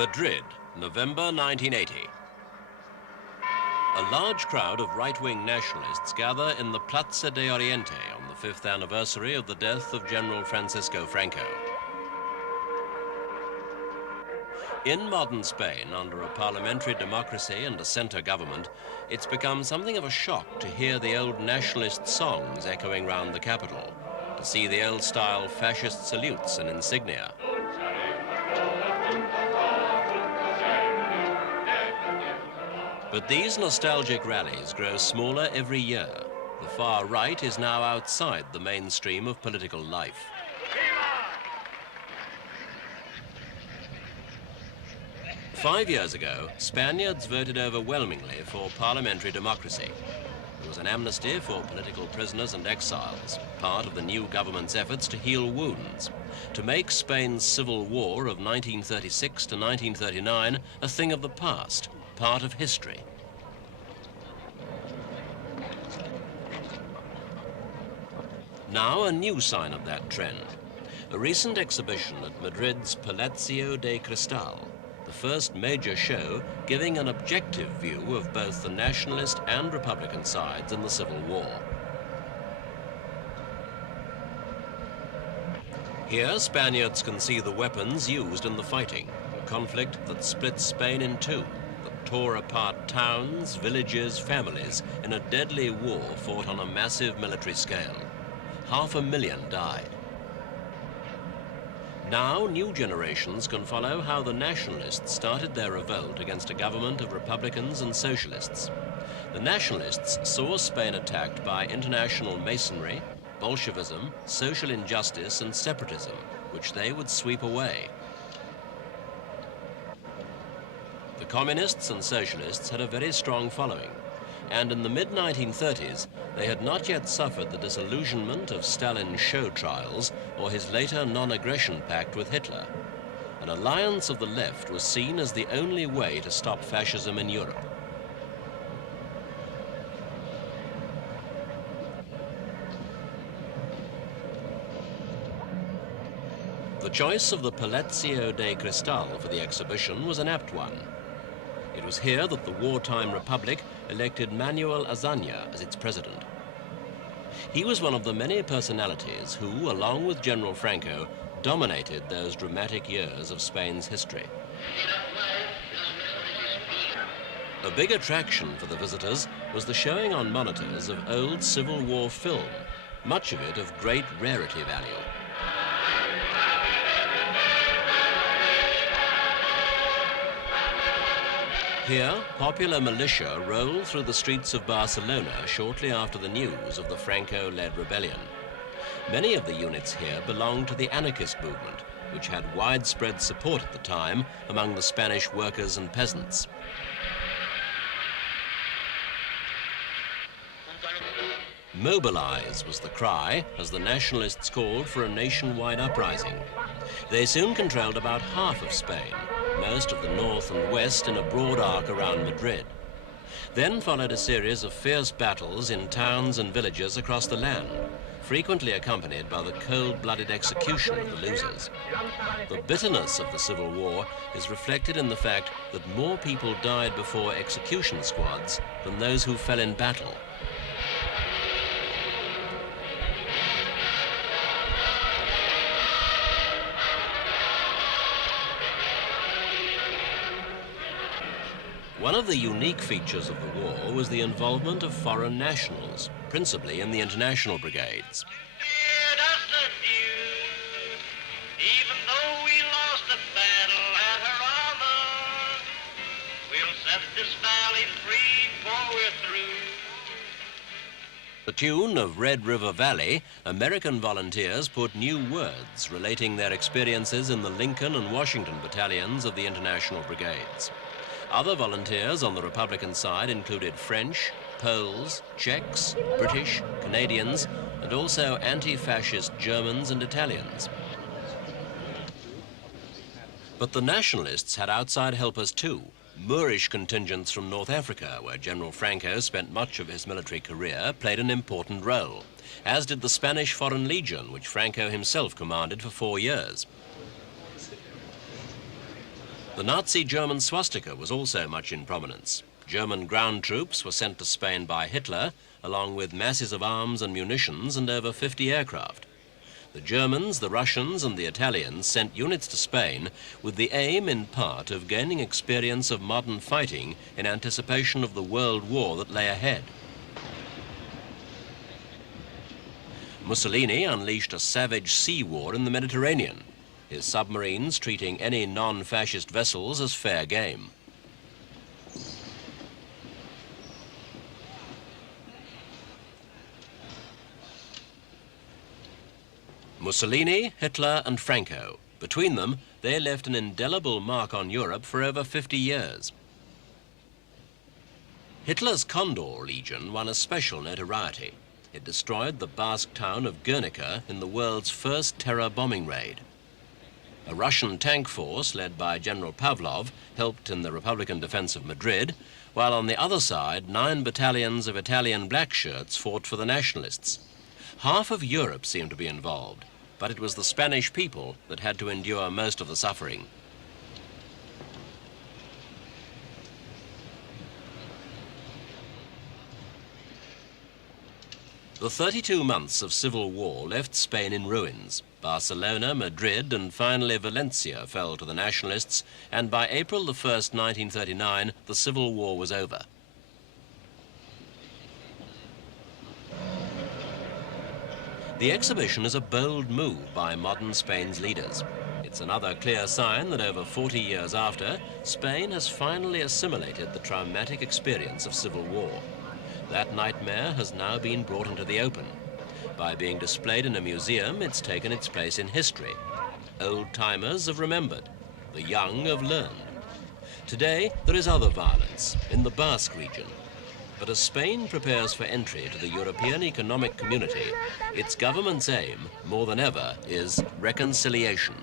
Madrid, November 1980. A large crowd of right-wing nationalists gather in the Plaza de Oriente on the 5th anniversary of the death of General Francisco Franco. In modern Spain, under a parliamentary democracy and a centre government, it's become something of a shock to hear the old nationalist songs echoing round the capital, to see the old-style fascist salutes and insignia. But these nostalgic rallies grow smaller every year. The far right is now outside the mainstream of political life. Five years ago, Spaniards voted overwhelmingly for parliamentary democracy. There was an amnesty for political prisoners and exiles, part of the new government's efforts to heal wounds, to make Spain's civil war of 1936 to 1939 a thing of the past, part of history. Now a new sign of that trend. A recent exhibition at Madrid's Palacio de Cristal, the first major show giving an objective view of both the nationalist and Republican sides in the Civil War. Here, Spaniards can see the weapons used in the fighting, a conflict that split Spain in two, that tore apart towns, villages, families in a deadly war fought on a massive military scale. 500,000 died. Now, new generations can follow how the nationalists started their revolt against a government of Republicans and socialists. The nationalists saw Spain attacked by international masonry, Bolshevism, social injustice and separatism, which they would sweep away. The communists and socialists had a very strong following, and in the mid-1930s, they had not yet suffered the disillusionment of Stalin's show trials or his later non-aggression pact with Hitler. An alliance of the left was seen as the only way to stop fascism in Europe. The choice of the Palacio de Cristal for the exhibition was an apt one. It was here that the wartime republic elected Manuel Azaña as its president. He was one of the many personalities who, along with General Franco, dominated those dramatic years of Spain's history. A big attraction for the visitors was the showing on monitors of old Civil War film, much of it of great rarity value. Here, popular militia rolled through the streets of Barcelona shortly after the news of the Franco-led rebellion. Many of the units here belonged to the anarchist movement, which had widespread support at the time among the Spanish workers and peasants. Mobilize was the cry as the nationalists called for a nationwide uprising. They soon controlled about half of Spain, most of the north and west in a broad arc around Madrid. Then followed a series of fierce battles in towns and villages across the land, frequently accompanied by the cold-blooded execution of the losers. The bitterness of the Civil War is reflected in the fact that more people died before execution squads than those who fell in battle. One of the unique features of the war was the involvement of foreign nationals, principally in the international brigades. The tune of Red River Valley, American volunteers put new words relating their experiences in the Lincoln and Washington battalions of the international brigades. Other volunteers on the Republican side included French, Poles, Czechs, British, Canadians, and also anti-fascist Germans and Italians. But the nationalists had outside helpers too, Moorish contingents from North Africa, where General Franco spent much of his military career, played an important role, as did the Spanish Foreign Legion, which Franco himself commanded for 4 years. The Nazi German swastika was also much in prominence. German ground troops were sent to Spain by Hitler, along with masses of arms and munitions and over 50 aircraft. The Germans, the Russians and the Italians sent units to Spain with the aim, in part, of gaining experience of modern fighting in anticipation of the World War that lay ahead. Mussolini unleashed a savage sea war in the Mediterranean, his submarines treating any non-fascist vessels as fair game. Mussolini, Hitler and Franco. Between them, they left an indelible mark on Europe for over 50 years. Hitler's Condor Legion won a special notoriety. It destroyed the Basque town of Guernica in the world's first terror bombing raid. A Russian tank force led by General Pavlov helped in the Republican defense of Madrid, while on the other side, 9 battalions of Italian black shirts fought for the Nationalists. Half of Europe seemed to be involved, but it was the Spanish people that had to endure most of the suffering. The 32 months of civil war left Spain in ruins. Barcelona, Madrid and finally Valencia fell to the Nationalists, and by April the 1st, 1939, the civil war was over. The exhibition is a bold move by modern Spain's leaders. It's another clear sign that over 40 years after, Spain has finally assimilated the traumatic experience of civil war. That nightmare has now been brought into the open. By being displayed in a museum, it's taken its place in history. Old-timers have remembered. The young have learned. Today, there is other violence in the Basque region. But as Spain prepares for entry to the European Economic Community, its government's aim, more than ever, is reconciliation.